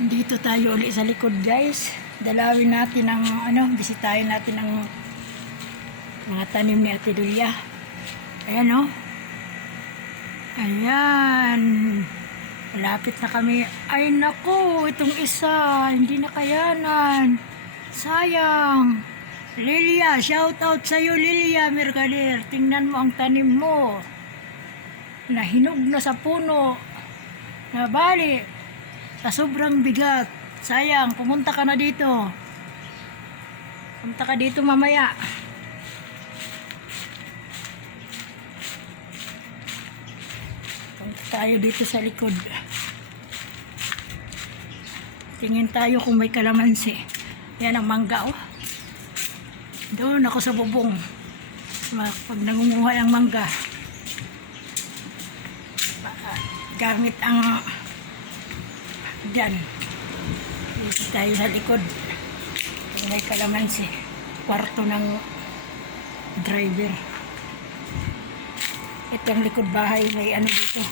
Dito tayo ulit sa likod, guys. Dalawin natin ang bisitahin natin ang mga tanim ni Ate Dulia. Ayan, oh. Ayan. Malapit na kami. Ay naku, itong isa hindi na kayanan. Sayang. Lilia, shout out sa iyo, Lilia Mercader. Tingnan mo ang tanim mo. Nahinog na sa puno. Nabali. Sa sobrang bigat. Sayang, pumunta ka na dito. Pumunta ka dito mamaya. Punta tayo dito sa likod. Tingin tayo kung may kalamansi. Yan ang mangga, oh. Doon ako sa bubong. Pag nangunguha ng mangga, gamit ang dyan. Dito tayo sa likod. May kalamansi. Kwarto ng driver. Ito ang likod bahay. May ano dito.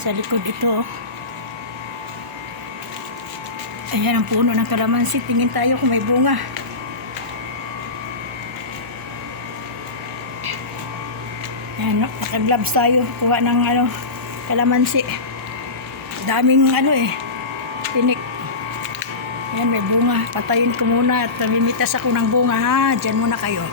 Sa likod ito. Ayan ang puno ng kalamansi. Tingin tayo kung may bunga. Ayan, naka-gloves tayo. Kuha ng kalamansi. Daming tinik. Ayan, may bunga. Patayin ko muna at namimitas ako ng bunga, ha. Diyan muna kayo.